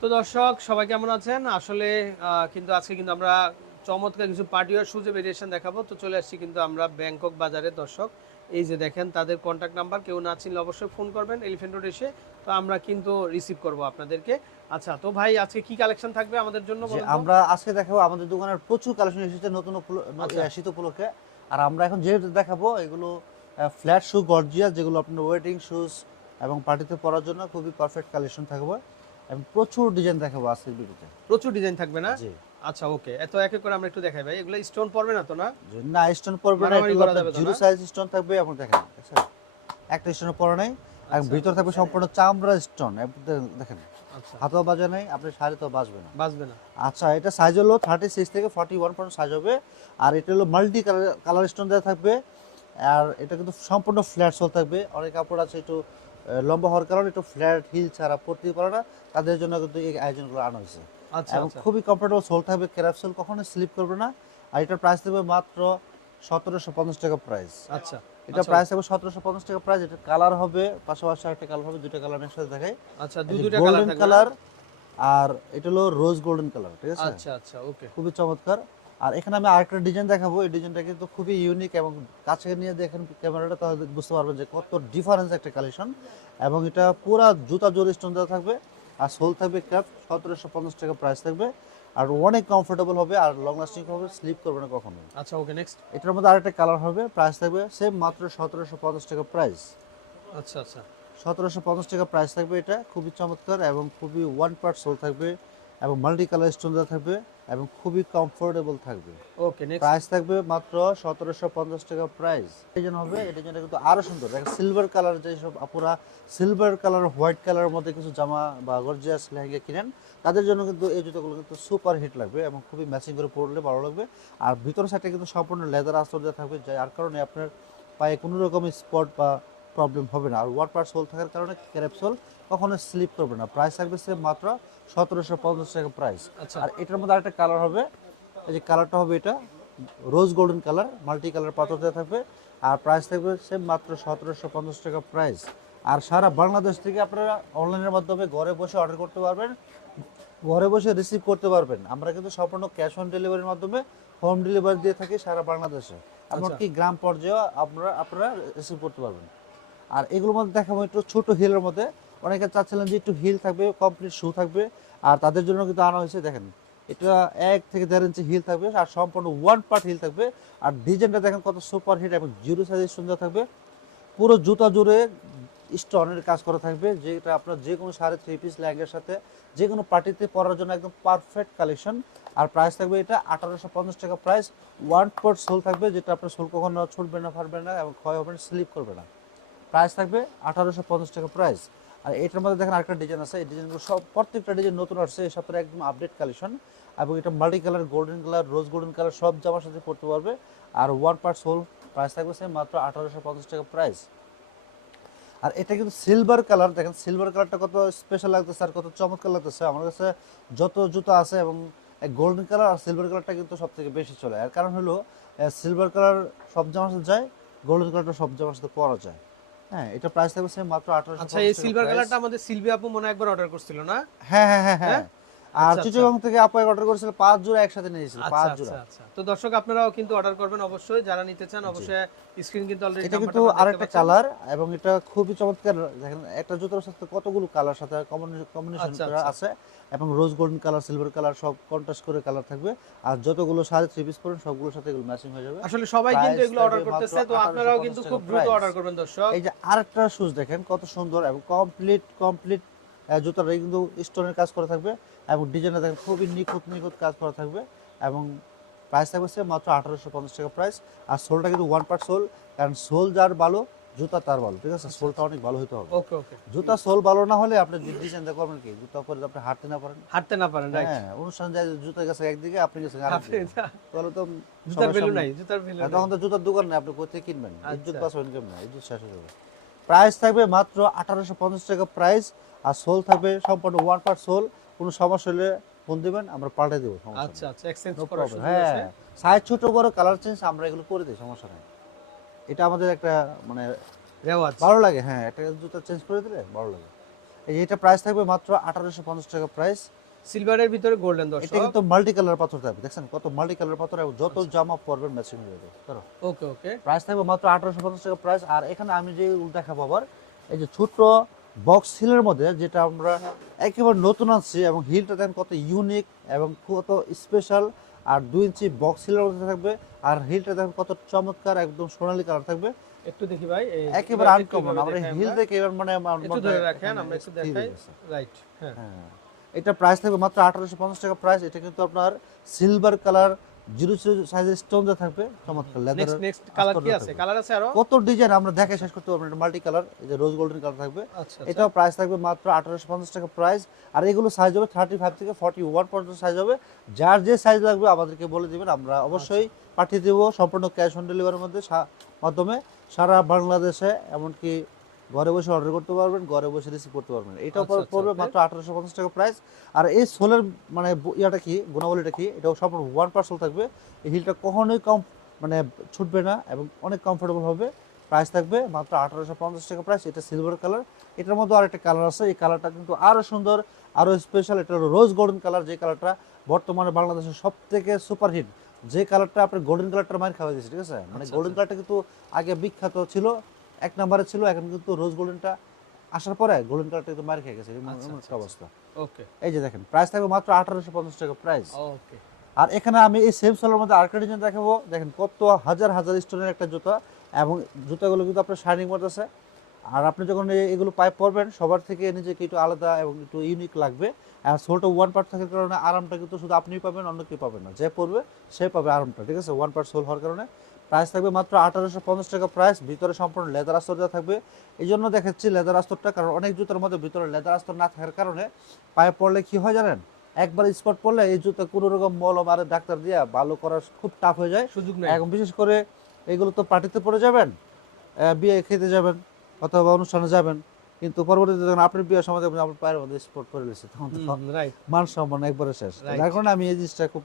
তো দর্শক সবাই কেমন আছেন? আসলে কিন্তু আজকে কিন্তু আমরা চমৎকার কিছু পার্টিওয়ার শুজে ভেরিয়েশন দেখাবো। তো চলে আসছি কিন্তু আমরা ব্যাংকক বাজারে দর্শক। এই যে দেখেন তাদের কন্ট্যাক্ট নাম্বার কেউ না চিনলে অবশ্যই ফোন করবেন এলিফেন্ট রোড এসে। তো আমরা কিন্তু রিসিভ করব আপনাদেরকে। আচ্ছা তো ভাই আজকে কি কালেকশন থাকবে আমাদের জন্য আমরা আজকে দেখাবো আমাদের দোকানের প্রচুর কালেকশন এসেছে নতুন আচ্ছা। শীত উপলক্ষে। আর আমরা এখন যেহেতু দেখাবো এগুলো ফ্ল্যাট শু গর্জিয়াস যেগুলো আপনার ওয়েটিং শুজ এবং পার্টিতে পরার জন্য খুবই পারফেক্ট কালেকশন থাকবে। এবং প্রচুর ডিজাইন দেখাবো আজকের ভিডিওতে প্রচুর ডিজাইন থাকবে না? জি। আচ্ছা ওকে এত এক এক করে আমরা একটু দেখাই ভাই। এগুলো স্টোন পড়বে না তো না? না স্টোন পড়বে না জিরো সাইজ স্টোন থাকবে এবং দেখেন একটা স্টোন পরে নাই এবং আচ্ছা, ভিতর থাকবে সম্পূর্ণ চামড়া স্টোন দেখেন আচ্ছা। হাতেও বাজে নাই আপনার শাড়ি তো বাজবে না। বাঁচবে না। আচ্ছা এটা সাইজ হলো থার্টি সিক্স থেকে ফর্টি ওয়ান পর্যন্ত সাইজ হবে আর এটা হলো মাল্টি কালার কালার স্টোন দেওয়া থাকবে আর এটা কিন্তু সম্পূর্ণ ফ্ল্যাট সোল থাকবে অনেক কাপড় আছে একটু লম্বা হওয়ার কারণে একটু ফ্ল্যাট হিল ছাড়া পড়তে পারে না। তাদের জন্য কিন্তু এই আয়োজনগুলো আনা হয়েছে। আচ্ছা এবং আচ্ছা। খুবই কমফোর্টেবল সোল থাকবে ক্যারাপ সোল কখনো স্লিপ করবে না। আর এটার প্রাইস থাকবে মাত্র সতেরোশো পঞ্চাশ টাকা প্রাইস আচ্ছা এটা প্রাইস থাকবে সতেরোশো পঞ্চাশ টাকা প্রাইস এটা কালার হবে পাশাপাশি একটা কালার হবে দুটো কালার একসাথে দেখাই। আচ্ছা দুই কালার গোল্ডেন কালার আর এটা হলো রোজ গোল্ডেন কালার ঠিক আছে? আচ্ছা আচ্ছা ওকে খুবই চমৎকার। আর এখানে আমি আরেকটা ডিজাইন দেখাবো। এই ডিজাইনটা কিন্তু খুবই ইউনিক এবং কাছে নিয়ে দেখেন ক্যামেরাটা তাহলে বুঝতে পারবেন যে কত ডিফারেন্স একটা কালেকশন এবং এটা পুরা জুতা জোর স্টোন দেওয়া থাকবে আর সোল থাকবে ক্যাপ সতেরোশো পঞ্চাশ টাকা প্রাইস থাকবে। আর অনেক কমফোর্টেবল হবে আর লং লাস্টিং হবে স্লিপ করবে না কখনো আচ্ছা ওকে নেক্সট এটার মধ্যে আরেকটা কালার হবে প্রাইস থাকবে সেম মাত্র সতেরোশো পঞ্চাশ টাকা প্রাইস আচ্ছা আচ্ছা। সতেরোশো পঞ্চাশ টাকা প্রাইস থাকবে এটা খুবই চমৎকার এবং খুবই ওয়ান পার্ট সোল থাকবে। এবং মাল্টি কালার স্টোন দেওয়া থাকবে এবং খুবই কমফোর্টেবল থাকবে। ওকে নেক্সট প্রাইস থাকবে মাত্র সতেরোশো পঞ্চাশ টাকা প্রাইস ডিজাইন হবে এই ডিজাইনটা কিন্তু আরও সুন্দর। দেখেন সিলভার কালার যেসব আপুরা সিলভার কালার হোয়াইট কালারের মধ্যে কিছু জামা বা গর্জিয়াস লেহেঙ্গা কিনেন তাদের জন্য কিন্তু এই জুতোগুলো কিন্তু সুপার হিট লাগবে এবং খুবই ম্যাচিং করে পরলে ভালো লাগবে। আর ভিতর সাইডে কিন্তু সম্পূর্ণ লেদার আস্তর দেওয়া থাকবে যার কারণে আপনার পায়ে কোনো রকম স্পট বা প্রবলেম হবে না। আর ওয়ার পার সোল থাকার কারণে ক্যারেপ সোল কখনো স্লিপ করবে না। প্রাইস থাকবে সেম মাত্র সতেরোশো পঞ্চাশ টাকা প্রাইস আচ্ছা। আর এটার মধ্যে আরেকটা কালার হবে এই যে কালারটা হবে এটা rose golden colour multi colour পাথর দেওয়া থাকবে। আর প্রাইস থাকবে সেম মাত্র সতেরোশো পঞ্চাশ টাকা প্রাইস আর সারা বাংলাদেশ থেকে আপনারা অনলাইনের মাধ্যমে ঘরে বসে অর্ডার করতে পারবেন ঘরে বসে রিসিভ করতে পারবেন। আমরা কিন্তু সম্পূর্ণ ক্যাশ অন ডেলিভারির মাধ্যমে হোম ডেলিভারি দিয়ে থাকি সারা বাংলাদেশে। এমনকি গ্রাম পর্যায়েও আপনারা আপনারা রিসিভ করতে পারবেন। আর এগুলোর মধ্যে দেখাবো একটু ছোট হিলের মধ্যে। অনেকে চাচ্ছিলেন যে একটু হিল থাকবে কমপ্লিট শু থাকবে। আর তাদের জন্য কিন্তু আনা হয়েছে, দেখেন, এটা এক থেকে দেড় ইঞ্চি হিল থাকবে আর সম্পূর্ণ ওয়ান পার্ট হিল থাকবে। আর ডিজাইনটা দেখেন কত সুপার হিট এবং জিরো সাইজের সুন্দর থাকবে। পুরো জুতা জুড়ে স্টোনের কাজ করা থাকবে, যেটা আপনার যে কোনো সাড়ে থ্রি পিস ল্যাঙ্গের সাথে, যে কোনো পার্টিতে পরার জন্য একদম পারফেক্ট কালেকশন আর প্রাইস থাকবে এটা আঠারোশো পঞ্চাশ টাকা প্রাইস ওয়ান পার্ট সোল থাকবে, যেটা আপনার সোল কখনো ছুটবে না, ফাটবে না এবং ক্ষয় হবে না স্লিপ করবে না। প্রাইস থাকবে আঠারোশো পঞ্চাশ টাকা প্রাইস। আর এটার মধ্যে দেখেন আরেকটা ডিজাইন আছে। এই ডিজাইনগুলো সব প্রত্যেকটা ডিজাইন নতুন আসছে, এই সপ্তাহে একদম আপডেট কালেকশন এবং এটা multi colour golden colour rose golden colour সব জামার সাথে পড়তে পারবে। আর ওয়ান পার্ট সোল প্রাইস থাকবে সে মাত্র আঠারোশো পঞ্চাশ টাকা প্রাইস আর এটা কিন্তু সিলভার কালার দেখেন সিলভার কালারটা কত স্পেশাল লাগতেছে আর কত চমৎকার লাগতেছে। আমার কাছে যত জুতো আছে এবং গোল্ডেন কালার আর সিলভার কালারটা কিন্তু সব থেকে বেশি চলে। আর কারণ হলো সিলভার কালার সব জামার সাথে যায় গোল্ডেন কালারটা সব জামার সাথে পরা যায়। হ্যাঁ এটা প্রাইস থাকবে মাত্র আঠারোশো আচ্ছা এই সিলভার কালারটা আমাদের সিলভি আপু মনে একবার অর্ডার করছিল না? হ্যাঁ হ্যাঁ হ্যাঁ হ্যাঁ। হ্যাঁ? আর আচ্ছা, চিটাগং থেকে আপু অর্ডার করেছিল পাঁচ জোড়া একসাথে নিয়েছিল আচ্ছা পাঁচ আচ্ছা জোড়া। আচ্ছা তো দর্শক আপনারাও কিন্তু অর্ডার করবেন অবশ্যই যারা নিতে চান অবশ্যই স্ক্রিন কিন্তু অলরেডি এটা কিন্তু আরেকটা কালার এবং এটা খুবই চমৎকার দেখেন একটা জুতোর সাথে কতগুলো কালার সাথে কম্বিনেশন আচ্ছা, করা আচ্ছা। আছে এবং rose golden colour silver colour সব কন্ট্রাস্ট করে কালার থাকবে আর যতগুলো সাড়ে থ্রি পিস পরেন সবগুলোর সাথে এগুলো ম্যাচিং হয়ে যাবে। আসলে সবাই কিন্তু এগুলো অর্ডার করতেছে তো আপনারাও কিন্তু খুব দ্রুত অর্ডার করবেন দর্শক। এই যে আরেকটা শুজ দেখেন কত সুন্দর এবং কমপ্লিট কমপ্লিট জুতাটা কিন্তু স্টোনের কাজ করা থাকবে এবং ডিজাইনটা দেখেন খুবই নিখুঁত নিখুঁত কাজ করা থাকবে এবং প্রাইস থাকবে সে মাত্র আঠারোশো পঞ্চাশ টাকা প্রাইস আর সোলটা কিন্তু ওয়ান পার্ট সোল কারণ সোল যার ভালো জুতা তার ভালো ঠিক আছে? সোলটা অনেক ভালো হতে হবে। ওকে ওকে জুতা সোল ভালো না হলে আপনি ডিজাইন করবেন কি? জুতা পরে আপনি হাঁটতে না পারেন। হাঁটতে না পারেন রাইট হ্যাঁ অনুষ্ঠান যায় জুতা গেছে একদিকে আপনি গেছেন আরেকদিকে তাহলে তো জুতার ভ্যালু নাই জুতার ভ্যালু তখন তো জুতার দোকান নেই আপনি কোথায় কিনবেন? ইজ্জত আচ্ছা। বাঁচবেন কেমন ইজ্জত শেষ হয়ে যাবে। প্রাইস থাকবে মাত্র আঠারোশো পঞ্চাশ টাকা প্রাইস আর সোল থাকবে সম্পূর্ণ ওয়ান পার্ট সোল কোনো সমস্যা হলে ফোন দিবেন আমরা পাল্টে দেবো আচ্ছা আচ্ছা এক্সচেঞ্জ No করার সুযোগ আছে? হ্যাঁ সাইজ ছোট বড় কালার চেঞ্জ আমরা এগুলো করে দিই সমস্যা নেই। এটা আমাদের একটা মানে রেওয়াজ। ভালো লাগে হ্যাঁ একটা জুতা চেঞ্জ করে দিলে ভালো লাগে। এই এটা প্রাইস থাকবে মাত্র আঠারোশো পঞ্চাশ টাকা প্রাইস সিলভারের ভিতরে গোল্ডেন দর্শক। এটা কিন্তু মাল্টি কালার পাথর থাকবে দেখছেন? কত মাল্টি কালার পাথর এবং যত জামা পরবেন ম্যাচিং হয়ে যাবে। ধরো। ওকে ওকে প্রাইস থাকবে মাত্র আঠারোশো পঞ্চাশ টাকা প্রাইস আর এখানে আমি যে দেখাবো আবার এই যে ছোট্ট বক্স হিলের মধ্যে যেটা আমরা একেবারে নতুন আনছি এবং হিলটা দেখেন কত ইউনিক এবং কত স্পেশাল আর দুই ইঞ্চি বক্স হিলের মধ্যে থাকবে আর হিলটা দেখেন কত চমৎকার একদম সোনালী কালার থাকবে। একটু দেখি ভাই একেবারে আনকমন আমরা হিল। দেখে এবার মানে আমার একটু ধরে রাখেন আমরা একটু দেখাই। রাইট হ্যাঁ। হ্যাঁ। এটা প্রাইস থাকবে মাত্র আঠারোশো পঞ্চাশ টাকা প্রাইস এটা কিন্তু আপনার সিলভার কালার জিরো জিরো সাইজের স্টোন দেওয়া থাকবে চমৎকার লেদার নেক্সট কালার কি আছে? কালার আছে আরও? কত ডিজাইন আমরা দেখে শেষ করতে পারব এটা মাল্টি কালার এই যে রোজ গোল্ডেন কালার থাকবে। আচ্ছা এটাও প্রাইস থাকবে মাত্র আঠারোশো পঞ্চাশ টাকা প্রাইস আর এগুলো সাইজ হবে থার্টি ফাইভ থেকে ফর্টি ওয়ান পর্যন্ত সাইজ হবে। যার যে সাইজ লাগবে আমাদেরকে বলে দিবেন আমরা অবশ্যই পাঠিয়ে দেবো। সম্পূর্ণ ক্যাশ অন ডেলিভারির মধ্যে মাধ্যমে সারা বাংলাদেশে এমনকি ঘরে বসে অর্ডার করতে পারবেন ঘরে বসে রিসিভ করতে পারবেন। এটা আচ্ছা, আচ্ছা, পড়বে মাত্র আঠারোশো পঞ্চাশ টাকা প্রাইস আর এই সোলের মানে ইয়াটা কি গুণাবলীটা কি এটাও সম্পূর্ণ ওয়ান পার্সেল থাকবে। এই হিলটা কখনোই কম মানে ছুটবে না এবং অনেক কমফোর্টেবল হবে। প্রাইস থাকবে মাত্র আঠারোশো পঞ্চাশ টাকা প্রাইস এটা সিলভার কালার এটার মধ্যে আরেকটা কালার আছে এই কালারটা কিন্তু আরও সুন্দর আরও স্পেশাল এটা হলো রোজ গোল্ডেন কালার যে কালারটা বর্তমানে বাংলাদেশের সব থেকে সুপারহিট যে কালারটা আপনি গোল্ডেন কালারটা মাইর খাওয়া দিয়েছে ঠিক আছে? মানে আচ্ছা, গোল্ডেন কালারটা কিন্তু আগে বিখ্যাত ছিল এক নম্বরে ছিল এখন কিন্তু রোজ গোল্ডেনটা আসার পরে গোল্ডেন কালারটা কিন্তু মার খেয়ে গেছে এমন- আচ্ছা, আচ্ছা, একটা অবস্থা ওকে এই যে দেখেন প্রাইস থাকবে মাত্র আঠারোশো পঞ্চাশ টাকা প্রাইস ওকে আর এখানে আমি এই সেম সোলের মধ্যে আরেকটা ডিজাইন দেখাবো। দেখেন কত হাজার হাজার স্টোনের একটা জুতা এবং জুতাগুলো কিন্তু আপনার শাইনিং করতেছে আর আপনি যখন এগুলো পাইপ পরবেন সবার থেকে নিজেকে একটু আলাদা এবং একটু ইউনিক লাগবে। আর সোলটা ওয়ান পার্ট থাকার কারণে আরামটা কিন্তু শুধু আপনিই পাবেন অন্য কেউ পাবেন না। যে পরবে সে পাবে আরামটা ঠিক আছে? ওয়ান পার্ট সোল হওয়ার কারণে। প্রাইস থাকবে মাত্র আঠারোশো পঞ্চাশ টাকা প্রাইস ভিতরে সম্পূর্ণ লেদার আস্তর দেওয়া থাকবে। এই জন্য দেখাচ্ছি লেদার আস্তরটা কারণ অনেক জুতোর মধ্যে ভিতরে লেদার আস্তর না থাকার কারণে পায়ে পড়লে কি হয় জানেন? একবার স্পট পড়লে এই জুতো কোনো রকম মলম আর ডাক্তার দিয়ে ভালো করা খুব টাফ হয়ে যায়। সুযোগ নাই। এখন বিশেষ করে এগুলো তো পার্টিতে পড়ে যাবেন বিয়ে খেতে যাবেন অথবা অনুষ্ঠানে যাবেন কিন্তু পরবর্তীতে যখন আপনি বিয়ের সময় দেখবেন আপনার পায়ের মধ্যে স্পট করে দিচ্ছে তখন তো মান সম্মান একবারে শেষ. যার কারণে আমি এই জিনিসটা খুব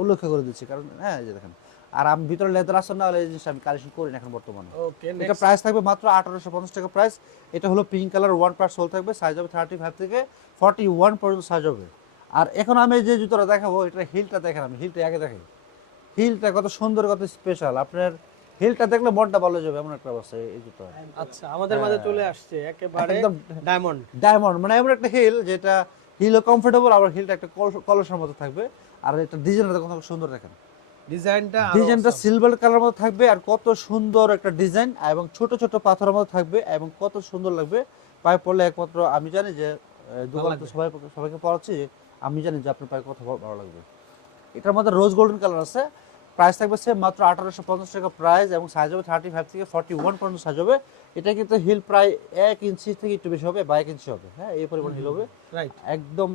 উল্লেখ করে দিচ্ছি। কারণ হ্যাঁ এই যে দেখেন আর আমি ভিতরে লেদার আসন না হলে এই জিনিসটা আমি কালেকশন করি না এখন বর্তমানে। ওকে এটা প্রাইস থাকবে মাত্র আঠারোশো পঞ্চাশ টাকা প্রাইস এটা হলো pink colour one part sole থাকবে সাইজ হবে থার্টি ফাইভ থেকে ফর্টি ওয়ান পর্যন্ত সাইজ হবে। আর এখন আমি যে জুতোটা দেখাবো এটা হিলটা দেখেন আমি হিলটা আগে দেখাই হিলটা কত সুন্দর কত স্পেশাল আপনার হিলটা দেখলে মনটা ভালো হয়ে যাবে এমন একটা অবস্থা এই- জুতো আচ্ছা আমাদের মাঝে চলে আসছে একেবারে একদম ডায়মন্ড ডায়মন্ড মানে এমন একটা হিল যেটা হিলও কমফোর্টেবল আবার হিলটা একটা কল- কলসের মতো থাকবে। আর এটা ডিজাইনটা কত সুন্দর দেখেন। ডিজাইনটা ডিজাইনটা সিলভার কালার মধ্যে থাকবে আর কত সুন্দর একটা ডিজাইন এবং ছোট ছোট পাথরের মধ্যে থাকবে এবং কত সুন্দর লাগবে। পায়ে পড়লে একমাত্র আমি জানি যে দোকানে তো সবাই সবাইকে পড়াচ্ছি আমি জানি যে আপনার পায়ে কত ভালো লাগবে। এটার মধ্যে রোজ গোল্ডেন কালার আছে। প্রাইস থাকবে সে মাত্র আঠারোশো পঞ্চাশ টাকা প্রাইস এবং সাইজ হবে থার্টি ফাইভ থেকে ফর্টি ওয়ান পর্যন্ত সাইজ হবে। এটা কিন্তু হিল প্রায় এক ইঞ্চি থেকে একটু বেশি হবে বা এক ইঞ্চি হবে। হ্যাঁ এই পরিমাণ হিল হবে। একদম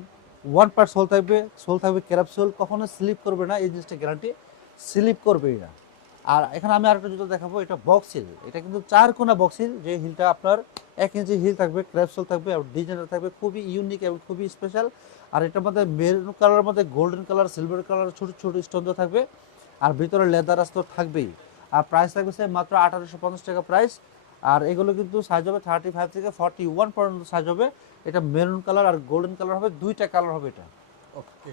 ওয়ান পার্ট সোল থাকবে। সোল থাকবে ক্যারাপ সোল কখনো স্লিপ করবে না এই জিনিসটা গ্যারান্টি স্লিপ করবে না আর এখানে আমি আরেকটা জুতো দেখাবো, এটা বক্স হিল এটা কিন্তু চার কোনা বক্স হিল যে হিলটা আপনার এক ইঞ্চি হিল থাকবে ক্র্যাপ সোল থাকবে, আর ডিজাইনটা থাকবে, খুবই ইউনিক এবং খুবই স্পেশাল আর এটার মধ্যে মেরুন কালারের মধ্যে গোল্ডেন কালার সিলভার কালার ছোট ছোট স্টোন থাকবে। আর ভিতরে লেদার আস্তর থাকবেই। আর প্রাইস থাকবে সে মাত্র আঠারোশো পঞ্চাশ টাকা প্রাইস আর এগুলো কিন্তু সাইজ হবে থার্টি ফাইভ থেকে ফর্টি ওয়ান পর্যন্ত সাইজ হবে। এটা মেরুন কালার আর গোল্ডেন কালার হবে, দুইটা কালার হবে এটা। ওকে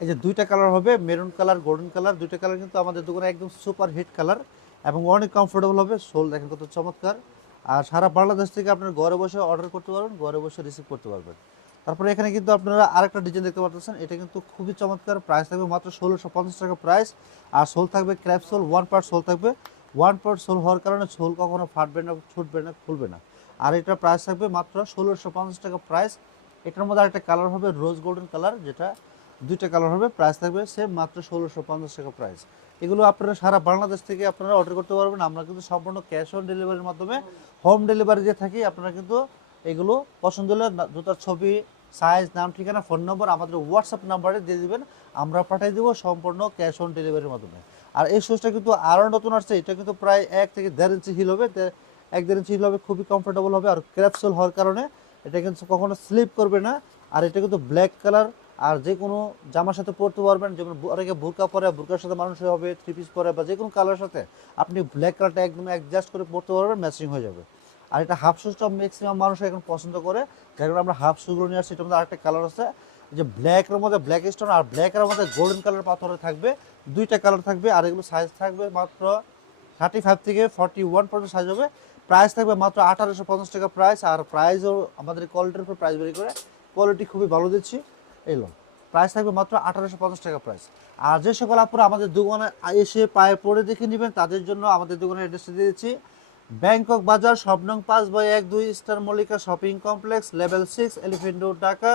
এই যে দুইটা কালার হবে মেরুন কালার গোল্ডেন কালার দুইটা কালার কিন্তু আমাদের দোকানে একদম সুপার হিট কালার এবং অনেক কমফোর্টেবল হবে সোল দেখেন কত চমৎকার। আর সারা বাংলাদেশ থেকে আপনার ঘরে বসে অর্ডার করতে পারবেন, ঘরে বসে রিসিভ করতে পারবেন। তারপরে এখানে কিন্তু আপনারা আরেকটা ডিজাইন দেখতে পাচ্ছেন এটা কিন্তু খুবই চমৎকার প্রাইস থাকবে মাত্র ষোলোশো পঞ্চাশ টাকা প্রাইস আর সোল থাকবে crepe sole one part sole থাকবে। ওয়ান পার্ট সোল হওয়ার কারণে সোল কখনো ফাটবে না, ছুটবে না, খুলবে না। আর এটার প্রাইস থাকবে মাত্র ষোলোশো পঞ্চাশ টাকা প্রাইস এটার মধ্যে আরেকটা কালার হবে রোজ গোল্ডেন কালার যেটা দুইটা কালার হবে প্রাইস থাকবে সেম মাত্র ষোলোশো পঞ্চাশ টাকা প্রাইস এগুলো আপনারা সারা বাংলাদেশ থেকে আপনারা অর্ডার করতে পারবেন। আমরা কিন্তু সম্পূর্ণ ক্যাশ অন ডেলিভারির মাধ্যমে হোম ডেলিভারি দিয়ে থাকি। আপনারা কিন্তু এগুলো পছন্দ হলে জুতার ছবি সাইজ নাম, ঠিকানা ফোন নম্বর আমাদের হোয়াটসঅ্যাপ নাম্বারে দিয়ে দেবেন। আমরা পাঠিয়ে দেবো সম্পূর্ণ ক্যাশ অন ডেলিভারির মাধ্যমে। আর এই শুজটা কিন্তু আরও নতুন আসছে। এটা কিন্তু প্রায় এক থেকে দেড় ইঞ্চি হিল হবে। এক দেড় ইঞ্চি হিল হবে, খুবই কমফোর্টেবল হবে। আর ক্র্যাপসোল হওয়ার কারণে এটা কিন্তু কখনো স্লিপ করবে না। আর এটা কিন্তু ব্ল্যাক কালার আর যে কোনো জামার সাথে পরতে পারবেন, যেমন অনেকে বোরকা পরে, বোরকার সাথে মানুষ হবে থ্রি পিস পরে বা যে কোনো কালার সাথে, আপনি ব্ল্যাক কালারটা একদম অ্যাডজাস্ট করে পরতে পারবেন ম্যাচিং হয়ে যাবে। আর এটা হাফ শুজটা ম্যাক্সিমাম মানুষ এখন পছন্দ করে। কারণে আমরা হাফ শুজগুলো নিয়ে আসছি, এটার মধ্যে আরেকটা কালার আছে যে ব্ল্যাকের মধ্যে ব্ল্যাক স্টোন আর ব্ল্যাকের মধ্যে গোল্ডেন কালার পাথরে থাকবে, দুইটা কালার থাকবে, আর এগুলো সাইজ থাকবে মাত্র থার্টি ফাইভ থেকে ফর্টি ওয়ান পর্যন্ত সাইজ হবে। প্রাইস থাকবে মাত্র আঠারোশো পঞ্চাশ টাকা প্রাইস আর প্রাইসও আমাদের কোয়ালিটির উপর প্রাইস বেরি করে। কোয়ালিটি খুবই ভালো দিচ্ছি। এলো প্রাইস থাকবে মাত্র আঠারোশো পঞ্চাশ টাকা প্রাইস আর যে সকল আপুরা আমাদের দোকানে এসে পায়ে পরে দেখে নেবেন, তাদের জন্য আমাদের দোকানের অ্যাড্রেসটা দিয়ে দিচ্ছি। ব্যাংকক বাজার স্বপ্নং পাঁচ বাই এক দুই star Mallika shopping complex, level six, elephant road, Dhaka,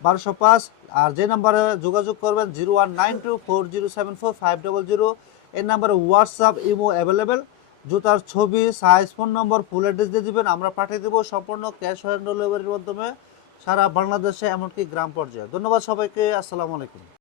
বারোশো পাঁচ। আর যে নাম্বারে যোগাযোগ করবেন, zero one nine two four zero seven four five double zero. এই নাম্বারে হোয়াটসঅ্যাপ, ইমো অ্যাভেলেবেল। জুতার ছবি, size, phone number, full address দিয়ে দিবেন। আমরা পাঠিয়ে দেবো সম্পূর্ণ ক্যাশ অন ডেলিভারির মাধ্যমে। সারা বাংলাদেশে এমনকি গ্রাম পর্যায়ে। ধন্যবাদ সবাইকে আসসালামু আলাইকুম।